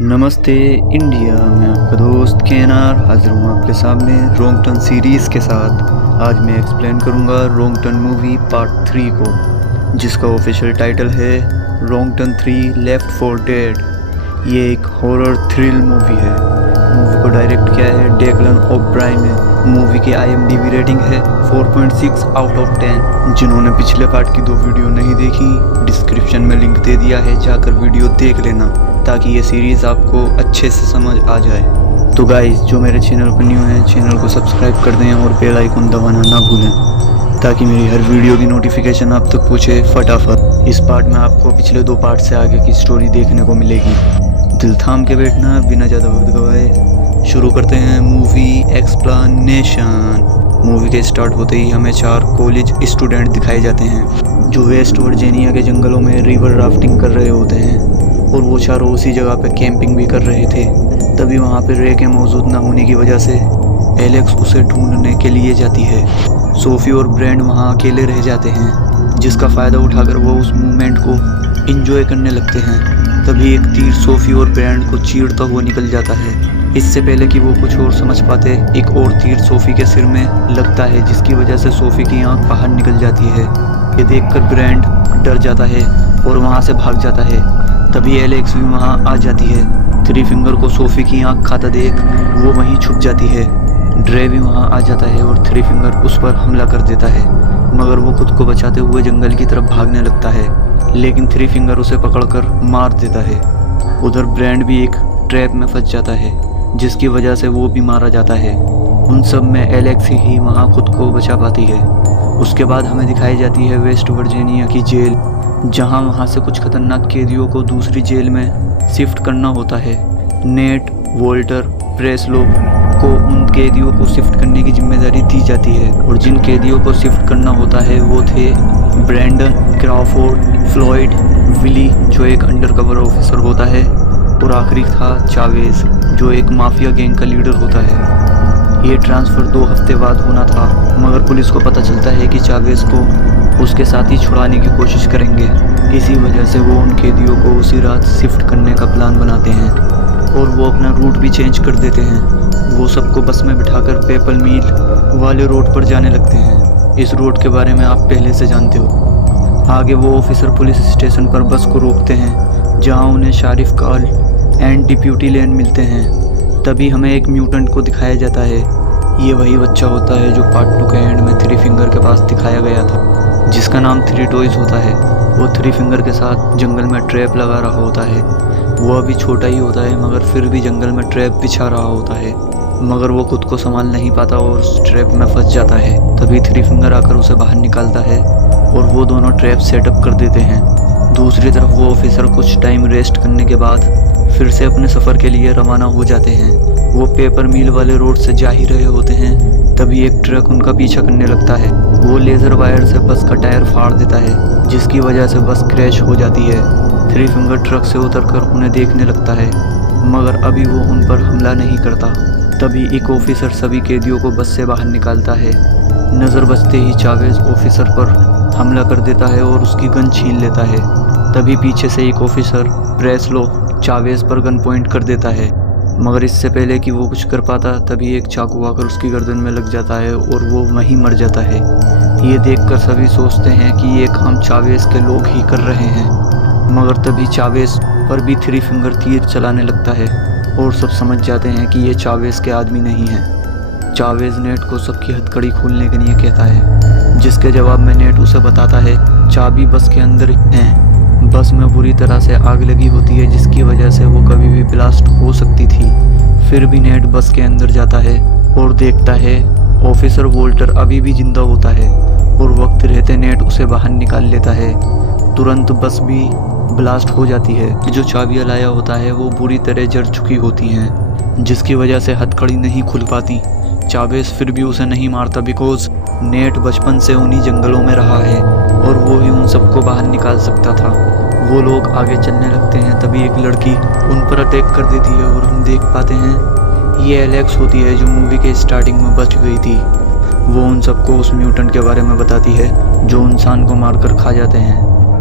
नमस्ते इंडिया, मैं आपका दोस्त केनार हाजिर हूँ आपके सामने रॉन्ग टर्न सीरीज़ के साथ। आज मैं एक्सप्लेन करूँगा रॉन्ग टर्न मूवी पार्ट 3 को, जिसका ऑफिशियल टाइटल है wrong turn 3 left for dead. ये एक हॉरर थ्रिल मूवी है। मूवी को डायरेक्ट किया है डेक्लन ओब्रायन ने। मूवी की IMDb रेटिंग है 4.6 आउट ऑफ 10। जिन्होंने पिछले पार्ट की 2 वीडियो नहीं देखी, डिस्क्रिप्शन में लिंक दे दिया है, जाकर वीडियो देख लेना ताकि ये सीरीज़ आपको अच्छे से समझ आ जाए। तो गाइस, जो मेरे चैनल पर न्यू हैं, चैनल को सब्सक्राइब कर दें और बेल आइकन दबाना ना भूलें ताकि मेरी हर वीडियो की नोटिफिकेशन आप तक पहुँचे फटाफट। इस पार्ट में आपको पिछले 2 पार्ट से आगे की स्टोरी देखने को मिलेगी। दिल थाम के बैठना, बिना ज़्यादा वक्त गवाए शुरू करते हैं मूवी एक्सप्लेनेशन। मूवी के स्टार्ट होते ही हमें 4 कॉलेज स्टूडेंट दिखाए जाते हैं जो वेस्ट वर्जीनिया के जंगलों में रिवर राफ्टिंग कर रहे होते हैं, और वो चारों उसी जगह पे कैंपिंग भी कर रहे थे। तभी वहाँ पे रे के मौजूद न होने की वजह से एलेक्स उसे ढूंढने के लिए जाती है। सोफी और ब्रेंड वहाँ अकेले रह जाते हैं, जिसका फ़ायदा उठाकर वो उस मूवमेंट को इंजॉय करने लगते हैं। तभी एक तीर सोफी और ब्रेंड को चीरता हुआ निकल जाता है। इससे पहले कि वो कुछ और समझ पाते, एक और तीर सोफी के सिर में लगता है, जिसकी वजह से सोफी की आंख बाहर निकल जाती है। ये देखकर ब्रेंड डर जाता है और वहाँ से भाग जाता है। तभी एलेक्स भी वहाँ आ जाती है। थ्री फिंगर को सोफी की आंख खाता देख वो वहीं छुप जाती है। ड्रे भी वहाँ आ जाता है और थ्री फिंगर उस पर हमला कर देता है, मगर वो खुद को बचाते हुए जंगल की तरफ भागने लगता है, लेकिन थ्री फिंगर उसे पकड़कर मार देता है। उधर ब्रेंड भी एक ट्रैप में फंस जाता है, जिसकी वजह से वो भी मारा जाता है। उन सब में एलेक्स ही वहाँ खुद को बचा पाती है। उसके बाद हमें दिखाई जाती है वेस्ट वर्जीनिया की जेल, जहाँ वहाँ से कुछ खतरनाक कैदियों को दूसरी जेल में शिफ्ट करना होता है। नेट, वोल्टर, प्रेसलो को उन कैदियों को शिफ्ट करने की जिम्मेदारी दी जाती है, और जिन कैदियों को शिफ्ट करना होता है वो थे ब्रैंडन, क्रॉफोर्ड, फ्लॉयड, विली जो एक अंडरकवर ऑफिसर होता है, और आखिरी था चावेज जो एक माफिया गैंग का लीडर होता है। ये ट्रांसफ़र 2 हफ्ते बाद होना था, मगर पुलिस को पता चलता है कि चावेज को उसके साथ ही छुड़ाने की कोशिश करेंगे। इसी वजह से वो उन कैदियों को उसी रात शिफ्ट करने का प्लान बनाते हैं, और वो अपना रूट भी चेंज कर देते हैं। वो सबको बस में बिठाकर पेपल मिल वाले रोड पर जाने लगते हैं। इस रोड के बारे में आप पहले से जानते हो। आगे वो ऑफिसर पुलिस स्टेशन पर बस को रोकते हैं, जहाँ उन्हें शारिफ कार्ल एंड डिप्यूटी लेन मिलते हैं। तभी हमें एक म्यूटेंट को दिखाया जाता है। ये वही बच्चा होता है जो पार्ट 2 के एंड में थ्री फिंगर के पास दिखाया गया था, जिसका नाम थ्री टॉयज होता है। वो थ्री फिंगर के साथ जंगल में ट्रैप लगा रहा होता है। वो अभी छोटा ही होता है, मगर फिर भी जंगल में ट्रैप बिछा रहा होता है, मगर वो खुद को संभाल नहीं पाता और उस ट्रैप में फंस जाता है। तभी थ्री फिंगर आकर उसे बाहर निकालता है और वो दोनों ट्रैप सेटअप कर देते हैं। दूसरी तरफ वो ऑफिसर कुछ टाइम रेस्ट करने के बाद फिर से अपने सफ़र के लिए रवाना हो जाते हैं। वो पेपर मिल वाले रोड से जा ही रहे होते हैं, तभी एक ट्रक उनका पीछा करने लगता है। वो लेज़र वायर से बस का टायर फाड़ देता है, जिसकी वजह से बस क्रैश हो जाती है। थ्री फिंगर ट्रक से उतरकर उन्हें देखने लगता है, मगर अभी वो उन पर हमला नहीं करता। तभी एक ऑफिसर सभी कैदियों को बस से बाहर निकालता है। नज़र बचते ही चावेज ऑफिसर पर हमला कर देता है और उसकी गन छीन लेता है। तभी पीछे से एक ऑफिसर प्रेसलो चावेज पर गन पॉइंट कर देता है, मगर इससे पहले कि वो कुछ कर पाता, तभी एक चाकू आकर उसकी गर्दन में लग जाता है और वो वहीं मर जाता है। ये देखकर सभी सोचते हैं कि ये काम चावेज के लोग ही कर रहे हैं, मगर तभी चावेज पर भी थ्री फिंगर तीर चलाने लगता है और सब समझ जाते हैं कि ये चावेज के आदमी नहीं है। चावेज नेट को सबकी हथकड़ी खोलने के लिए कहता है, जिसके जवाब में नेट उसे बताता है चाबी बस के अंदर है। बस में बुरी तरह से आग लगी होती है, जिसकी वजह से वो कभी भी ब्लास्ट हो सकती थी। फिर भी नेट बस के अंदर जाता है और देखता है ऑफिसर वोल्टर अभी भी जिंदा होता है, और वक्त रहते नेट उसे बाहर निकाल लेता है। तुरंत बस भी ब्लास्ट हो जाती है। जो चाबियाँ लाया होता है वो बुरी तरह जल चुकी होती हैं, जिसकी वजह से हथकड़ी नहीं खुल पाती। चावेज फिर भी उसे नहीं मारता, बिकॉज नेट बचपन से उन्हीं जंगलों में रहा है और वो ही उन सबको बाहर निकाल सकता था। वो लोग आगे चलने लगते हैं, तभी एक लड़की उन पर अटैक कर देती है और हम देख पाते हैं ये एलेक्स होती है जो मूवी के स्टार्टिंग में बच गई थी। वो उन सबको उस म्यूटेंट के बारे में बताती है जो इंसान को मारकर खा जाते हैं,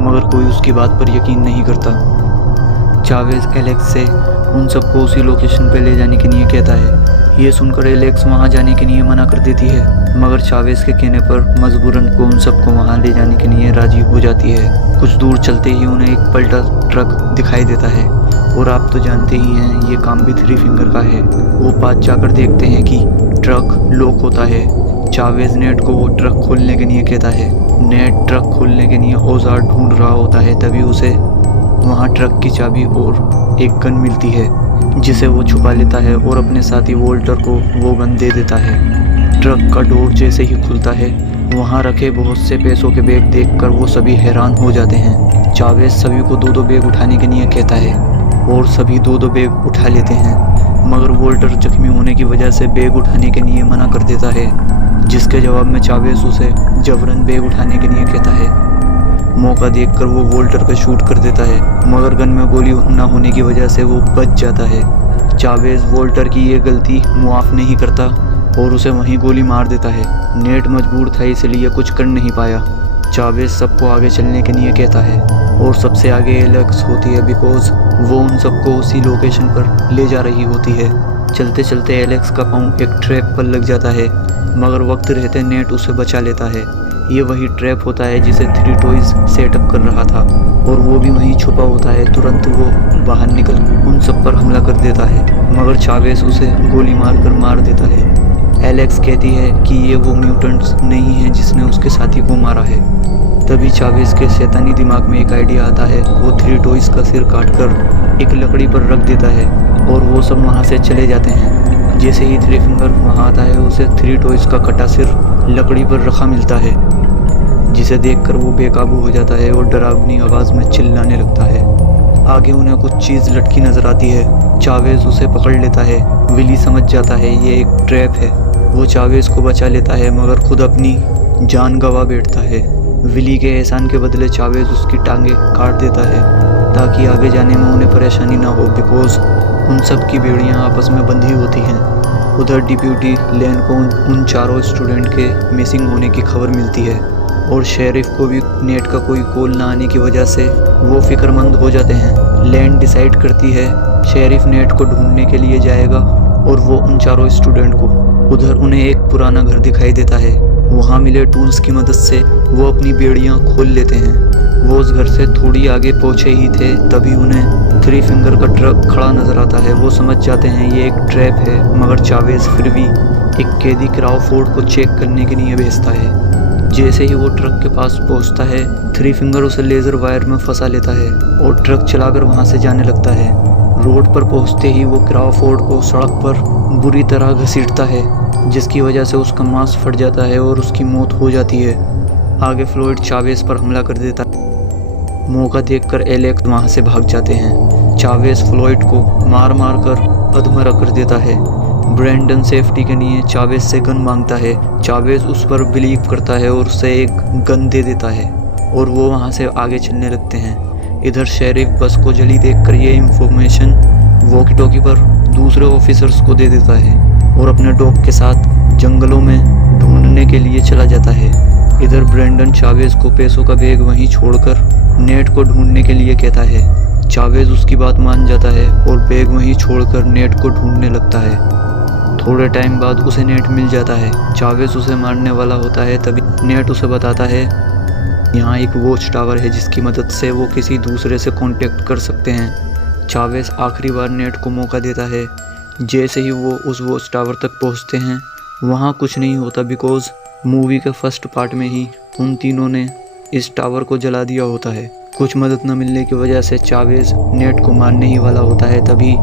मगर कोई उसकी बात पर यकीन नहीं करता। चावेज एलेक्स से उन सबको उसी लोकेशन पे ले जाने के लिए कहता है। ये सुनकर एलेक्स वहाँ जाने के लिए मना कर देती है, मगर चावेज के कहने पर मजबूरन को उन सबको वहाँ ले जाने के लिए राजी हो जाती है। कुछ दूर चलते ही उन्हें एक पलटा ट्रक दिखाई देता है और आप तो जानते ही हैं ये काम भी थ्री फिंगर का है। वो पास जाकर देखते हैं कि ट्रक लॉक होता है। चावेज नेट को वो ट्रक खोलने के लिए कहता है। नेट ट्रक खोलने के लिए औजार ढूंढ रहा होता है, तभी उसे वहाँ ट्रक की चाबी और एक गन मिलती है जिसे वो छुपा लेता है और अपने साथी वोल्टर को वो गन दे देता है। ट्रक का डोर जैसे ही खुलता है, वहाँ रखे बहुत से पैसों के बैग देखकर वो सभी हैरान हो जाते हैं। चावेज सभी को दो दो बैग उठाने के लिए कहता है और सभी दो दो बैग उठा लेते हैं, मगर वोल्टर जख्मी होने की वजह से बैग उठाने के लिए मना कर देता है, जिसके जवाब में चावेज उसे जबरन बैग उठाने के लिए कहता है। मौका देखकर वो वोल्टर पर शूट कर देता है, मगर गन में गोली न होने की वजह से वो बच जाता है। चावेज वोल्टर की ये गलती मुआफ़ नहीं करता और उसे वहीं गोली मार देता है। नेट मजबूर था इसलिए कुछ कर नहीं पाया। चावेज सबको आगे चलने के लिए कहता है और सबसे आगे एलेक्स होती है, बिकॉज वो उन सबको उसी लोकेशन पर ले जा रही होती है। चलते चलते एलेक्स का पाँव एक ट्रैप पर लग जाता है, मगर वक्त रहते नेट उसे बचा लेता है। ये वही ट्रैप होता है जिसे थ्री टॉयज सेटअप कर रहा था और वो भी वहीं छुपा होता है। तुरंत वो बाहर निकल उन सब पर हमला कर देता है, मगर चावेज उसे गोली मार देता है। एलेक्स कहती है कि ये वो म्यूटेंट्स नहीं है जिसने उसके साथी को मारा है। तभी चावेज के शैतानी दिमाग में एक आइडिया आता है। वो थ्री टॉयज का सिर काटकर एक लकड़ी पर रख देता है और वो सब वहाँ से चले जाते हैं। जैसे ही थ्री फिंगर वहाँ आता है, उसे थ्री टॉयज का कटा सिर लकड़ी पर रखा मिलता है, जिसे देखकर वो बेकाबू हो जाता है और डरावनी आवाज़ में चिल्लाने लगता है। आगे उन्हें कुछ चीज़ लटकी नजर आती है। चावेज उसे पकड़ लेता है। विली समझ जाता है ये एक ट्रैप है। वो चावेज को बचा लेता है, मगर खुद अपनी जान गंवा बैठता है। विली के एहसान के बदले चावेज उसकी टांगें काट देता है ताकि आगे जाने में उन्हें परेशानी ना हो, बिकॉज उन सब की बेड़ियाँ आपस में बंधी होती हैं। उधर डिप्यूटी लेन को उन चारों स्टूडेंट के मिसिंग होने की खबर मिलती है और शेरिफ को भी नेट का कोई कॉल ना आने की वजह से वो फिक्रमंद हो जाते हैं। लेन डिसाइड करती है शेरिफ नेट को ढूंढने के लिए जाएगा और वो उन चारों स्टूडेंट को। उधर उन्हें एक पुराना घर दिखाई देता है। वहाँ मिले टूल्स की मदद से वो अपनी बेड़ियाँ खोल लेते हैं। वो उस घर से थोड़ी आगे पहुँचे ही थे, तभी उन्हें थ्री फिंगर का ट्रक खड़ा नजर आता है। वो समझ जाते हैं ये एक ट्रैप है, मगर चावेज फिर भी एक कैदी क्राउफोर्ड को चेक करने के लिए भेजता है। जैसे ही वो ट्रक के पास पहुंचता है, थ्री फिंगर उसे लेज़र वायर में फंसा लेता है और ट्रक चलाकर वहां से जाने लगता है। रोड पर पहुंचते ही वो क्राउफोर्ड को सड़क पर बुरी तरह घसीटता है, जिसकी वजह से उसका मांस फट जाता है और उसकी मौत हो जाती है। आगे फ्लॉयड चावेज पर हमला कर देता है। मौका देखकर एलेक्स वहां से भाग जाते हैं। चावेज फ्लॉयड को मार कर अधमरा कर देता है। ब्रैंडन सेफ्टी के लिए चावेज से गन मांगता है। चावेज उस पर बिलीव करता है और उसे एक गन दे देता है और वो वहाँ से आगे चलने लगते हैं। इधर शेरिफ बस को जली देखकर ये इंफॉर्मेशन वॉकी टॉकी पर दूसरे ऑफिसर्स को दे देता है और अपने डॉग के साथ जंगलों में ढूंढने के लिए चला जाता है। इधर ब्रैंडन चावेज को पैसों का बैग वहीं छोड़कर नेट को ढूंढने के लिए कहता है। चावेज उसकी बात मान जाता है और बैग वहीं छोड़कर नेट को ढूंढने लगता है। थोड़े टाइम बाद उसे नेट मिल जाता है। चावेज उसे मारने वाला होता है, तभी नेट उसे बताता है यहाँ एक वॉच टावर है जिसकी मदद से वो किसी दूसरे से कांटेक्ट कर सकते हैं। चावेज आखिरी बार नेट को मौका देता है। जैसे ही वो उस वॉच टावर तक पहुँचते हैं, वहाँ कुछ नहीं होता, बिकॉज मूवी के फर्स्ट पार्ट में ही उन तीनों ने इस टावर को जला दिया होता है। कुछ मदद न मिलने की वजह से चावेज नेट को मारने ही वाला होता है, तभी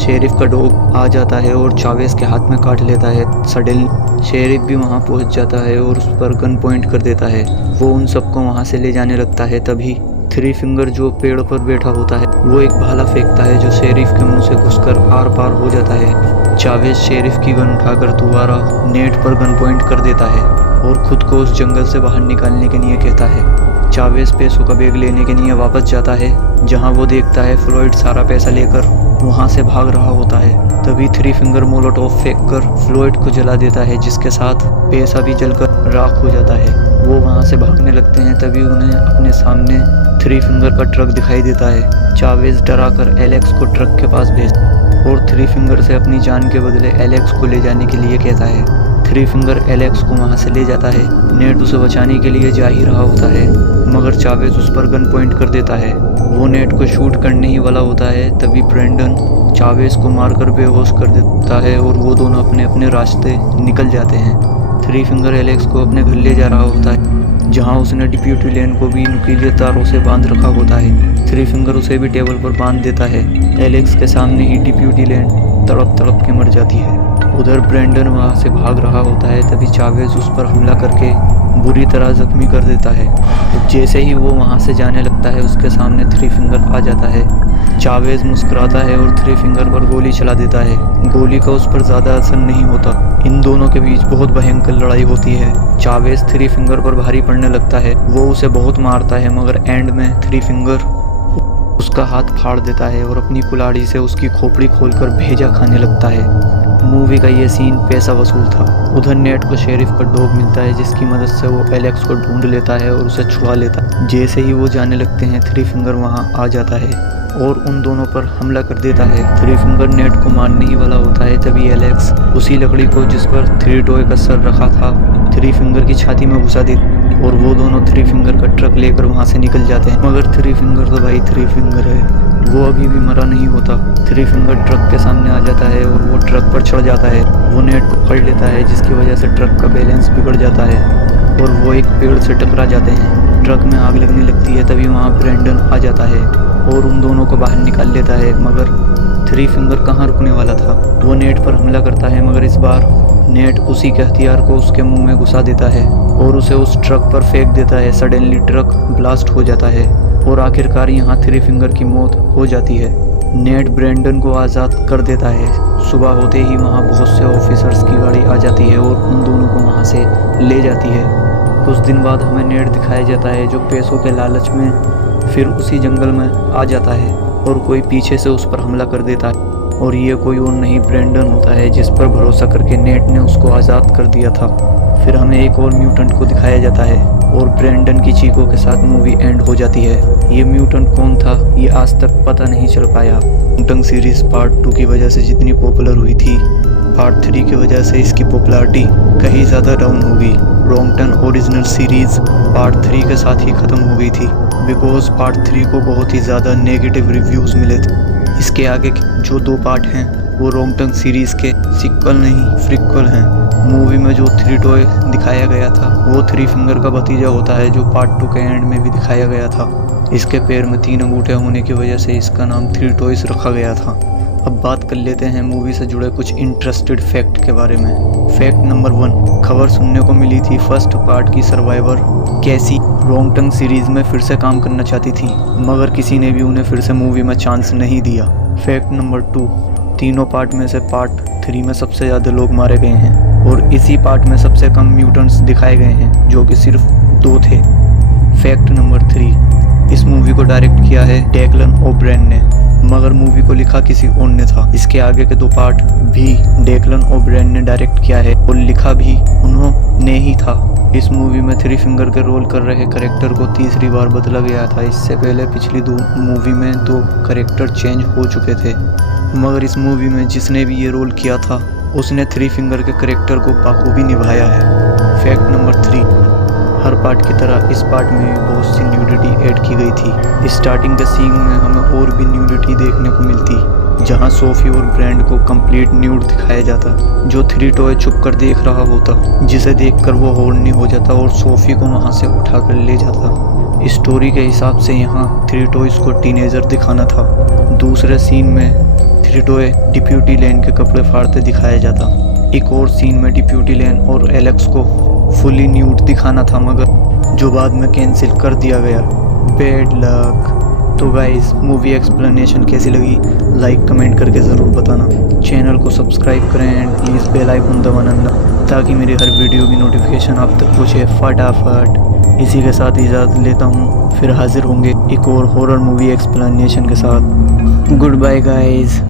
शेरिफ का डॉग आ जाता है और चावेज के हाथ में काट लेता है। सडनली शेरिफ भी वहां पहुंच जाता है और उस पर गन पॉइंट कर देता है। वो उन सबको वहां से ले जाने लगता है। तभी थ्री फिंगर जो पेड़ पर बैठा होता है, वो एक भाला फेंकता है जो शेरिफ के मुंह से घुसकर आर पार हो जाता है। चावेज शेरिफ की गन उठाकर दोबारा नेट पर गन पॉइंट कर देता है और खुद को उस जंगल से बाहर निकालने के लिए कहता है। चावेज पैसों का बैग लेने के लिए वापस जाता है, जहां वो देखता है फ्लॉयड सारा पैसा लेकर वहां से भाग रहा होता है। तभी थ्री फिंगर मोलोटोव फेंककर फ्लॉयड को जला देता है, जिसके साथ पैसा भी जलकर राख हो जाता है। वो वहां से भागने लगते हैं, तभी उन्हें अपने सामने थ्री फिंगर का ट्रक दिखाई देता है। चावेज डरा कर एलेक्स को ट्रक के पास भेजता है। और थ्री फिंगर से अपनी जान के बदले एलेक्स को ले जाने के लिए कहता है। थ्री फिंगर एलेक्स को वहाँ से ले जाता है। नेट उसे बचाने के लिए जा ही रहा होता है, मगर चावेज उस पर गन पॉइंट कर देता है। वो नेट को शूट करने ही वाला होता है, तभी ब्रेंडन चावेज को मारकर बेहोश कर देता है और वो दोनों अपने अपने रास्ते निकल जाते हैं। थ्री फिंगर एलेक्स को अपने घर ले जा रहा होता है, जहाँ उसने डिप्यूटी लेन को भी नुकीले तारों से बांध रखा होता है। थ्री फिंगर उसे भी टेबल पर बांध देता है। एलेक्स के सामने ही डिप्यूटी लेन तड़प तड़प के मर जाती है। उधर ब्रेंडन वहाँ से भाग रहा होता है, तभी चावेज उस पर हमला करके बुरी तरह जख्मी कर देता है। जैसे ही वो वहाँ से जाने लगता है, उसके सामने थ्री फिंगर आ जाता है। चावेज मुस्कुराता है और थ्री फिंगर पर गोली चला देता है। गोली का उस पर ज़्यादा असर नहीं होता। इन दोनों के बीच बहुत भयंकर लड़ाई होती है। चावेज थ्री फिंगर पर भारी पड़ने लगता है। वो उसे बहुत मारता है, मगर एंड में थ्री फिंगर उसका हाथ फाड़ देता है और अपनी कुल्हाड़ी से उसकी खोपड़ी खोलकर भेजा खाने लगता है। मूवी का ये सीन पैसा वसूल था। उधर नेट को शेरिफ का डॉग मिलता है, जिसकी मदद से वो एलेक्स को ढूंढ लेता है और उसे छुड़ा लेता है। जैसे ही वो जाने लगते हैं, थ्री फिंगर वहाँ आ जाता है और उन दोनों पर हमला कर देता है। थ्री फिंगर नेट को मारने ही वाला होता है, तभी एलेक्स उसी लकड़ी को जिस पर थ्री टॉय का सर रखा था, थ्री फिंगर की छाती में घुसा देता और वो दोनों थ्री फिंगर का ट्रक लेकर वहाँ से निकल जाते हैं। मगर थ्री फिंगर तो भाई थ्री फिंगर है, वो अभी भी मरा नहीं होता। थ्री फिंगर ट्रक के सामने आ जाता है और वो ट्रक पर चढ़ जाता है। वो नेट को पकड़ लेता है, जिसकी वजह से ट्रक का बैलेंस बिगड़ जाता है और वो एक पेड़ से टकरा जाते हैं। ट्रक में आग लगने लगती है, तभी वहाँ ब्रेंडन आ जाता है और उन दोनों को बाहर निकाल लेता है। मगर थ्री फिंगर कहाँ रुकने वाला था, वो नेट पर हमला करता है, मगर इस बार नेट उसी के हथियार को उसके मुंह में घुसा देता है और उसे उस ट्रक पर फेंक देता है। सडनली ट्रक ब्लास्ट हो जाता है और आखिरकार यहाँ थ्री फिंगर की मौत हो जाती है। नेट ब्रेंडन को आज़ाद कर देता है। सुबह होते ही वहाँ बहुत से ऑफिसर्स की गाड़ी आ जाती है और उन दोनों को वहाँ से ले जाती है। कुछ दिन बाद हमें नेट दिखाया जाता है, जो पैसों के लालच में फिर उसी जंगल में आ जाता है और कोई पीछे से उस पर हमला कर देता है। और ये कोई और नहीं ब्रेंडन होता है, जिस पर भरोसा करके नेट ने उसको आज़ाद कर दिया था। फिर हमें एक और म्यूटेंट को दिखाया जाता है और ब्रेंडन की चीखों के साथ मूवी एंड हो जाती है। ये म्यूटेंट कौन था, ये आज तक पता नहीं चल पाया। म्यूटेंट सीरीज़ पार्ट 2 की वजह से जितनी पॉपुलर हुई थी, पार्ट 3 की वजह से इसकी पॉपुलैरिटी कहीं ज़्यादा डाउन हो गई। रॉन्गटन ओरिजिनल सीरीज़ पार्ट 3 के साथ ही ख़त्म हो गई थी, बिकॉज पार्ट 3 को बहुत ही ज़्यादा नेगेटिव रिव्यूज़ मिले थे। इसके आगे जो 2 पार्ट हैं वो रॉन्गटन सीरीज़ के सिक्वल नहीं फ्रिक्वल हैं। मूवी में जो थ्री टॉय दिखाया गया था वो थ्री फिंगर का भतीजा होता है, जो पार्ट 2 के एंड में भी दिखाया गया था। इसके पैर में 3 अंगूठे होने की वजह से इसका नाम थ्री टॉयज रखा गया था। अब बात कर लेते हैं मूवी से जुड़े कुछ इंटरेस्टेड फैक्ट के बारे में। फैक्ट नंबर 1, खबर सुनने को मिली थी फर्स्ट पार्ट की सर्वाइवर कैसी रॉन्गटन सीरीज़ में फिर से काम करना चाहती थी, मगर किसी ने भी उन्हें फिर से मूवी में चांस नहीं दिया। फैक्ट नंबर 2, तीनों पार्ट में से पार्ट 3 में सबसे ज़्यादा लोग मारे गए हैं और इसी पार्ट में सबसे कम म्यूटेंट्स दिखाए गए हैं, जो कि सिर्फ 2 थे। फैक्ट नंबर 3, इस मूवी को डायरेक्ट किया है डैक्लन ओब्रेन ने, मगर मूवी को लिखा किसी और ने था। इसके आगे के 2 पार्ट भी डैक्लन ओब्रेन ने डायरेक्ट किया है और लिखा भी उन्होंने ही था। इस मूवी में थ्री फिंगर के रोल कर रहे करेक्टर को तीसरी बार बदला गया था। इससे पहले पिछली 2 मूवी में 2 करेक्टर चेंज हो चुके थे, मगर इस मूवी में जिसने भी ये रोल किया था उसने थ्री फिंगर के करेक्टर को बखूबी निभाया है। फैक्ट नंबर 3, हर पार्ट की तरह इस पार्ट में भी बहुत सी न्यूडिटी ऐड की गई थी। स्टार्टिंग के सीन में हमें और भी न्यूडिटी देखने को मिलती, जहां सोफी और ब्रैंड को कंप्लीट न्यूड दिखाया जाता, जो थ्री टॉय छुप कर देख रहा होता, जिसे देखकर वो हॉर्नी हो जाता और सोफी को वहां से उठाकर ले जाता। स्टोरी के हिसाब से यहाँ थ्री टॉयज को टीनेजर दिखाना था। दूसरे सीन में थ्री टॉय डिप्यूटी लेन के कपड़े फाड़ते दिखाया जाता। एक और सीन में डिप्यूटी लेन और एलेक्स को फुली न्यूड दिखाना था, मगर जो बाद में कैंसिल कर दिया गया। Bad luck. तो गाइस, मूवी एक्सप्लेनेशन कैसी लगी लाइक कमेंट करके ज़रूर बताना। चैनल को सब्सक्राइब करें एंड प्लीज़ बेल आइकन दबाना, ताकि मेरी हर वीडियो की नोटिफिकेशन आप तक पहुँचे फटाफट। इसी के साथ इजाज़त लेता हूँ, फिर हाजिर होंगे एक और हॉरर मूवी एक्सप्लेनेशन के साथ। Goodbye guys.